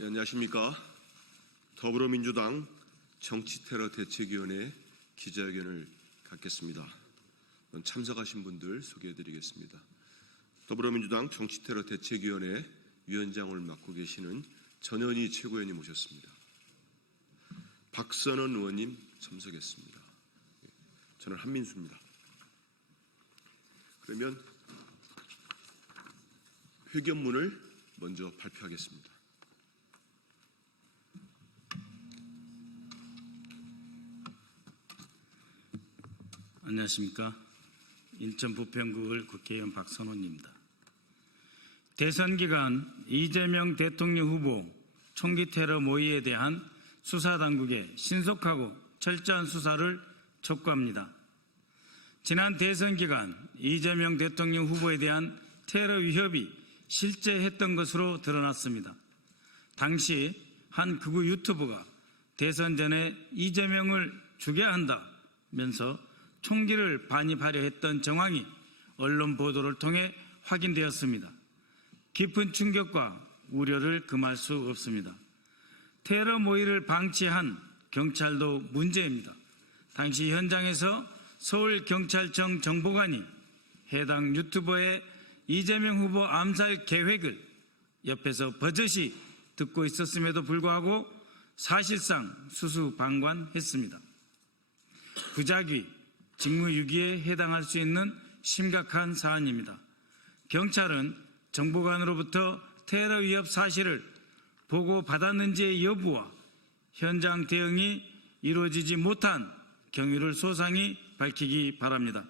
네, 안녕하십니까. 더불어민주당 정치테러 대책위원회 기자회견을 갖겠습니다. 참석하신 분들 소개해드리겠습니다. 더불어민주당 정치테러 대책위원회 위원장을 맡고 계시는 전현희 최고위원님 모셨습니다. 박선원 의원님 참석했습니다. 저는 한민수입니다. 그러면 회견문을 먼저 발표하겠습니다. 안녕하십니까. 인천 부평구을 국회의원 박선원입니다. 대선 기간 이재명 대통령 후보 총기 테러 모의에 대한 수사당국의 신속하고 철저한 수사를 촉구합니다. 지난 대선 기간 이재명 대통령 후보에 대한 테러 위협이 실제했던 것으로 드러났습니다. 당시 한 극우 유튜버가 대선 전에 이재명을 죽여야 한다면서 총기를 반입하려 했던 정황이 언론 보도를 통해 확인되었습니다. 깊은 충격과 우려를 금할 수 없습니다. 테러 모의를 방치한 경찰도 문제입니다. 당시 현장에서 서울경찰청 정보관이 해당 유튜버의 이재명 후보 암살 계획을 옆에서 버젓이 듣고 있었음에도 불구하고 사실상 수수방관했습니다. 부작위, 직무유기에 해당할 수 있는 심각한 사안입니다. 경찰은 정보관으로부터 테러 위협 사실을 보고받았는지의 여부와 현장 대응이 이루어지지 못한 경위를 소상히 밝히기 바랍니다.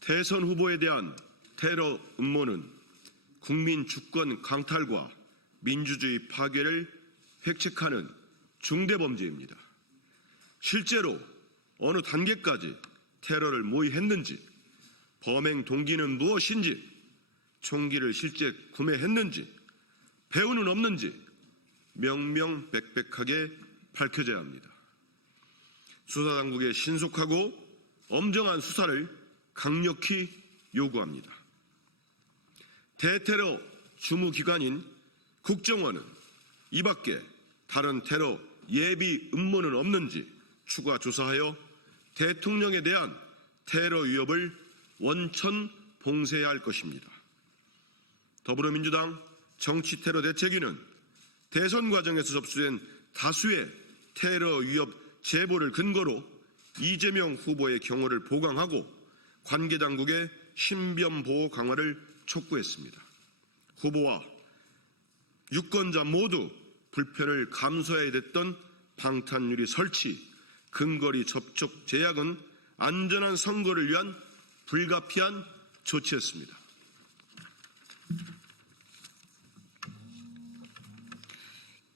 대선 후보에 대한 테러 음모는 국민 주권 강탈과 민주주의 파괴를 획책하는 중대범죄입니다. 실제로 어느 단계까지 테러를 모의했는지, 범행 동기는 무엇인지, 총기를 실제 구매했는지, 배후는 없는지 명명백백하게 밝혀져야 합니다. 수사당국의 신속하고 엄정한 수사를 강력히 요구합니다. 대테러 주무기관인 국정원은 이 밖에 다른 테러 예비 음모는 없는지 추가 조사하여 대통령에 대한 테러 위협을 원천 봉쇄해야 할 것입니다. 더불어민주당 정치테러 대책위는 대선 과정에서 접수된 다수의 테러 위협 제보를 근거로 이재명 후보의 경호를 보강하고 관계당국의 신변 보호 강화를 촉구했습니다. 후보와 유권자 모두 불편을 감수해야 됐던 방탄유리 설치, 근거리 접촉 제약은 안전한 선거를 위한 불가피한 조치였습니다.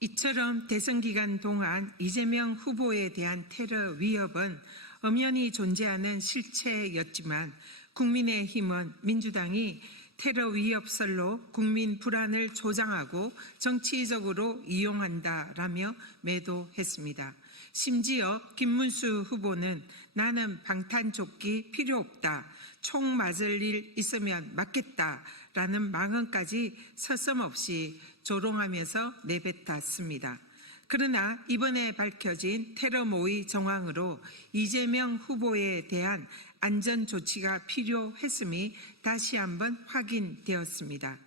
이처럼 대선 기간 동안 이재명 후보에 대한 테러 위협은 엄연히 존재하는 실체였지만 국민의힘은 민주당이 테러 위협설로 국민 불안을 조장하고 정치적으로 이용한다라며 매도했습니다. 심지어 김문수 후보는 나는 방탄조끼 필요 없다, 총 맞을 일 있으면 맞겠다라는 망언까지 서슴없이 조롱하면서 내뱉었습니다. 그러나 이번에 밝혀진 테러 모의 정황으로 이재명 후보에 대한 안전 조치가 필요했음이 다시 한번 확인되었습니다.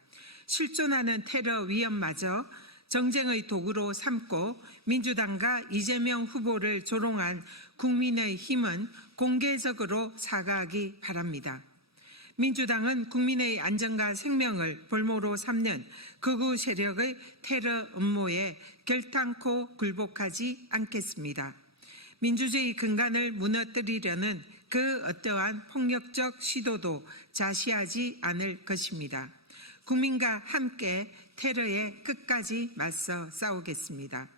실존하는 테러 위협마저 정쟁의 도구로 삼고 민주당과 이재명 후보를 조롱한 국민의힘은 공개적으로 사과하기 바랍니다. 민주당은 국민의 안전과 생명을 볼모로 삼는 극우 세력의 테러 음모에 결탄코 굴복하지 않겠습니다. 민주주의 근간을 무너뜨리려는 그 어떠한 폭력적 시도도 자시하지 않을 것입니다. 국민과 함께 테러에 끝까지 맞서 싸우겠습니다.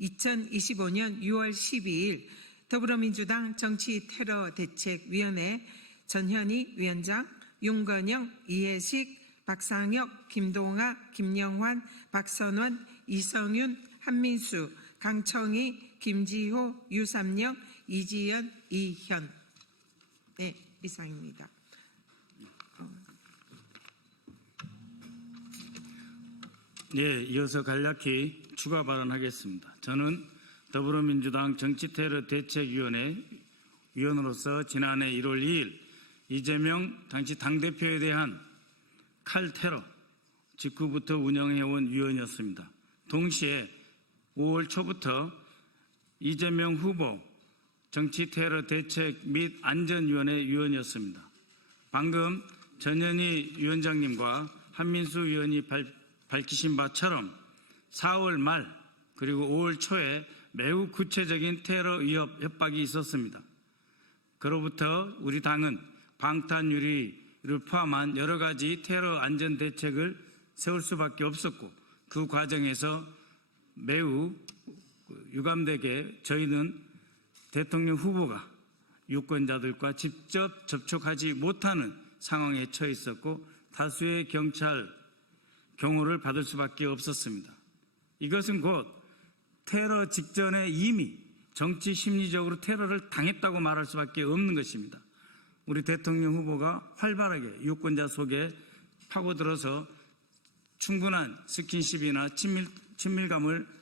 2025년 6월 12일 더불어민주당 정치테러대책위원회 전현희 위원장, 윤건영, 이해식, 박상혁, 김동아, 김영환, 박선원, 이성윤, 한민수, 강청희, 김지호, 유삼영, 이지연, 이현. 네, 이상입니다. 예, 이어서 간략히 추가 발언하겠습니다. 저는 더불어민주당 정치테러 대책위원회 위원으로서 지난해 1월 2일 이재명 당시 당대표에 대한 칼테러 직후부터 운영해온 위원이었습니다. 동시에 5월 초부터 이재명 후보 정치테러 대책 및 안전위원회 위원이었습니다. 방금 전현희 위원장님과 한민수 위원이 밝히신 바처럼 4월 말 그리고 5월 초에 매우 구체적인 테러 위협 협박이 있었습니다. 그로부터 우리 당은 방탄유리를 포함한 여러 가지 테러 안전 대책을 세울 수밖에 없었고 그 과정에서 매우 유감되게 저희는 대통령 후보가 유권자들과 직접 접촉하지 못하는 상황에 처해 있었고 다수의 경찰 경호를 받을 수밖에 없었습니다. 이것은 곧 테러 직전에 이미 정치 심리적으로 테러를 당했다고 말할 수밖에 없는 것입니다. 우리 대통령 후보가 활발하게 유권자 속에 파고들어서 충분한 스킨십이나 친밀감을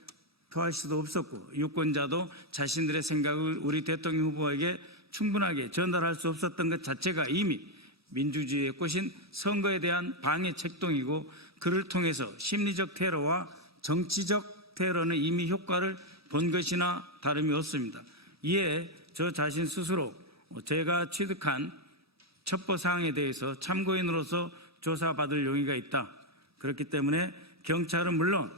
표할 수도 없었고 유권자도 자신들의 생각을 우리 대통령 후보에게 충분하게 전달할 수 없었던 것 자체가 이미 민주주의의 꽃인 선거에 대한 방해 책동이고 그를 통해서 심리적 테러와 정치적 테러는 이미 효과를 본 것이나 다름이 없습니다. 이에 저 자신 스스로 제가 취득한 첩보사항에 대해서 참고인으로서 조사받을 용의가 있다. 그렇기 때문에 경찰은 물론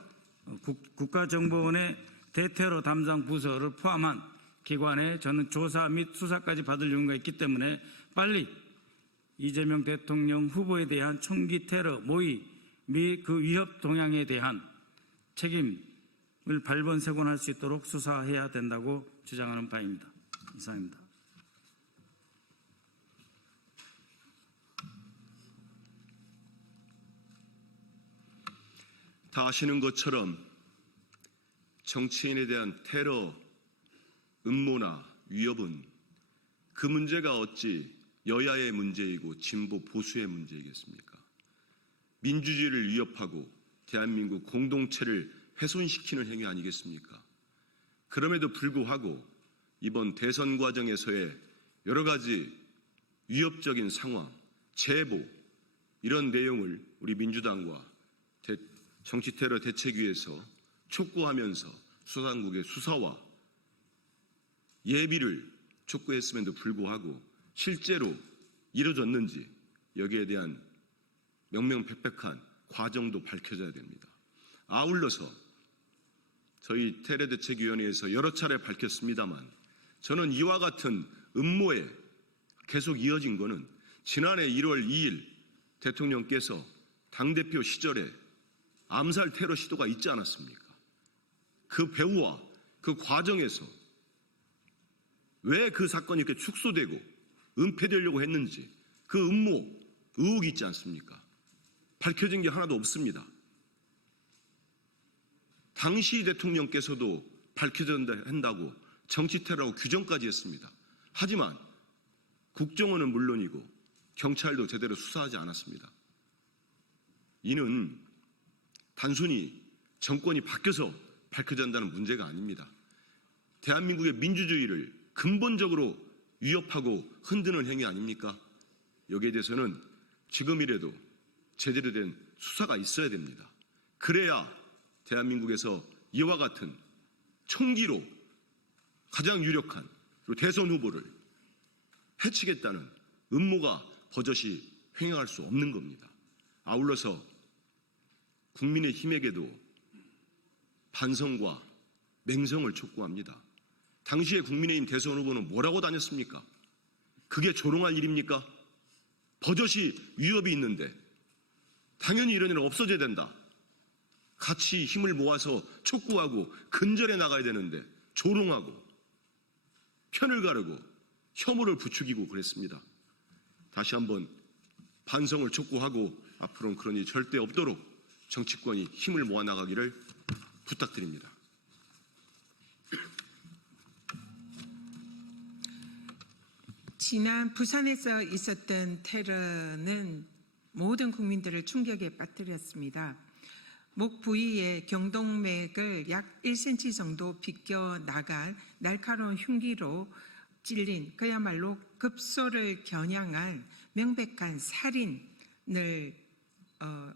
국가정보원의 대테러 담당 부서를 포함한 기관에 저는 조사 및 수사까지 받을 용의가 있기 때문에 빨리 이재명 대통령 후보에 대한 총기 테러 모의 및 그 위협 동향에 대한 책임을 발본색원할 수 있도록 수사해야 된다고 주장하는 바입니다. 이상입니다. 다 아시는 것처럼 정치인에 대한 테러, 음모나 위협은 그 문제가 어찌 여야의 문제이고 진보 보수의 문제이겠습니까? 민주주의를 위협하고 대한민국 공동체를 훼손시키는 행위 아니겠습니까? 그럼에도 불구하고 이번 대선 과정에서의 여러 가지 위협적인 상황, 제보 이런 내용을 우리 민주당과 정치테러 대책위에서 촉구하면서 수사당국의 수사와 예비를 촉구했음에도 불구하고 실제로 이루어졌는지 여기에 대한 명명백백한 과정도 밝혀져야 됩니다. 아울러서 저희 테러대책위원회에서 여러 차례 밝혔습니다만 저는 이와 같은 음모에 계속 이어진 것은 지난해 1월 2일 대통령께서 당대표 시절에 암살 테러 시도가 있지 않았습니까? 그 배후와 그 과정에서 왜 그 사건이 이렇게 축소되고 은폐되려고 했는지 그 음모, 의혹이 있지 않습니까? 밝혀진 게 하나도 없습니다. 당시 대통령께서도 밝혀져야 한다고 정치테러라고 규정까지 했습니다. 하지만 국정원은 물론이고 경찰도 제대로 수사하지 않았습니다. 이는 단순히 정권이 바뀌어서 밝혀진다는 문제가 아닙니다. 대한민국의 민주주의를 근본적으로 위협하고 흔드는 행위 아닙니까? 여기에 대해서는 지금이라도 제대로 된 수사가 있어야 됩니다. 그래야 대한민국에서 이와 같은 총기로 가장 유력한 그리고 대선 후보를 해치겠다는 음모가 버젓이 횡행할 수 없는 겁니다. 아울러서 국민의힘에게도 반성과 맹성을 촉구합니다. 당시에 국민의힘 대선 후보는 뭐라고 다녔습니까? 그게 조롱할 일입니까? 버젓이 위협이 있는데 당연히 이런 일은 없어져야 된다. 같이 힘을 모아서 촉구하고 근절해 나가야 되는데 조롱하고 편을 가르고 혐오를 부추기고 그랬습니다. 다시 한번 반성을 촉구하고 앞으로는 그런 일이 절대 없도록 정치권이 힘을 모아 나가기를 부탁드립니다. 지난 부산에서 있었던 테러는 모든 국민들을 충격에 빠뜨렸습니다. 목 부위에 경동맥을 약 1cm 정도 비껴 나간 날카로운 흉기로 찔린 그야말로 급소를 겨냥한 명백한 살인을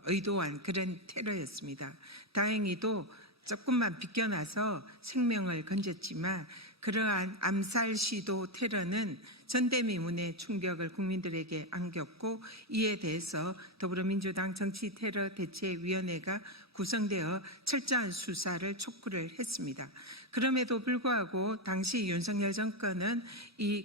의도한 그런 테러였습니다. 다행히도 조금만 비껴나서 생명을 건졌지만 그러한 암살 시도 테러는 전대미문의 충격을 국민들에게 안겼고, 이에 대해서 더불어민주당 정치테러대책위원회가 구성되어 철저한 수사를 촉구를 했습니다. 그럼에도 불구하고 당시 윤석열 정권은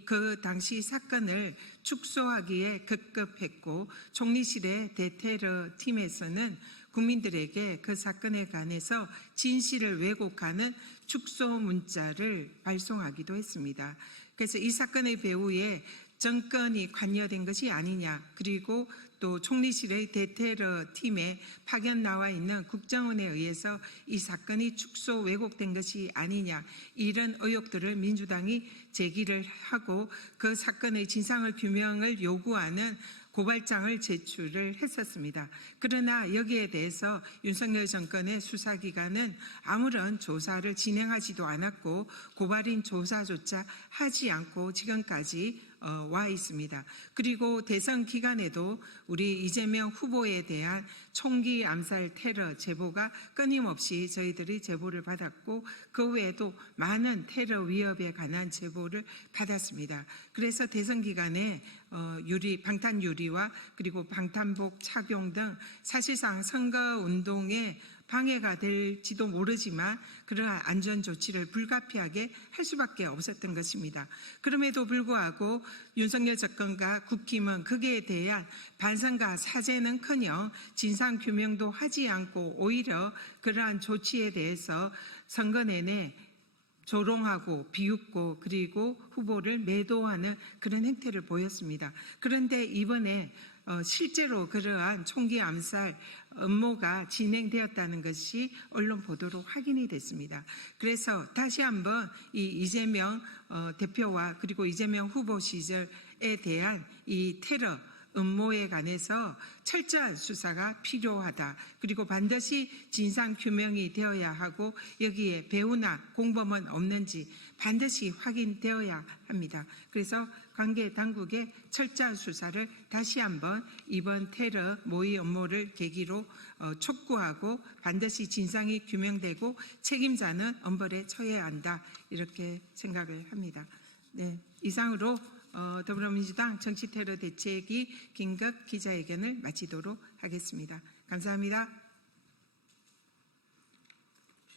그 당시 사건을 축소하기에 급급했고, 총리실의 대테러 팀에서는 국민들에게 그 사건에 관해서 진실을 왜곡하는 축소 문자를 발송하기도 했습니다. 그래서 이 사건의 배후에 정권이 관여된 것이 아니냐, 그리고 또 총리실의 대테러 팀에 파견 나와 있는 국정원에 의해서 이 사건이 축소 왜곡된 것이 아니냐, 이런 의혹들을 민주당이 제기를 하고 그 사건의 진상을 규명을 요구하는 고발장을 제출을 했었습니다. 그러나 여기에 대해서 윤석열 정권의 수사기관은 아무런 조사를 진행하지도 않았고 고발인 조사조차 하지 않고 지금까지 와 있습니다. 그리고 대선 기간에도 우리 이재명 후보에 대한 총기 암살 테러 제보가 끊임없이 저희들이 제보를 받았고, 그 외에도 많은 테러 위협에 관한 제보를 받았습니다. 그래서 대선 기간에 방탄 유리와 그리고 방탄복 착용 등 사실상 선거 운동에 방해가 될지도 모르지만 그러한 안전 조치를 불가피하게 할 수밖에 없었던 것입니다. 그럼에도 불구하고 윤석열 정권과 국힘은 거기에 대한 반성과 사죄는커녕 진상 규명도 하지 않고 오히려 그러한 조치에 대해서 선거 내내 조롱하고 비웃고 그리고 후보를 매도하는 그런 행태를 보였습니다. 그런데 이번에 실제로 그러한 총기 암살 음모가 진행되었다는 것이 언론 보도로 확인이 됐습니다. 그래서 다시 한번 이 이재명 대표와 그리고 이재명 후보 시절에 대한 이 테러 음모에 관해서 철저한 수사가 필요하다. 그리고 반드시 진상 규명이 되어야 하고 여기에 배후나 공범은 없는지 반드시 확인되어야 합니다. 그래서 관계 당국의 철저한 수사를 다시 한번 이번 테러 모의 음모를 계기로 촉구하고 반드시 진상이 규명되고 책임자는 엄벌에 처해야 한다. 이렇게 생각을 합니다. 네, 이상으로 더불어민주당 정치테러 대책위 긴급 기자회견을 마치도록 하겠습니다. 감사합니다.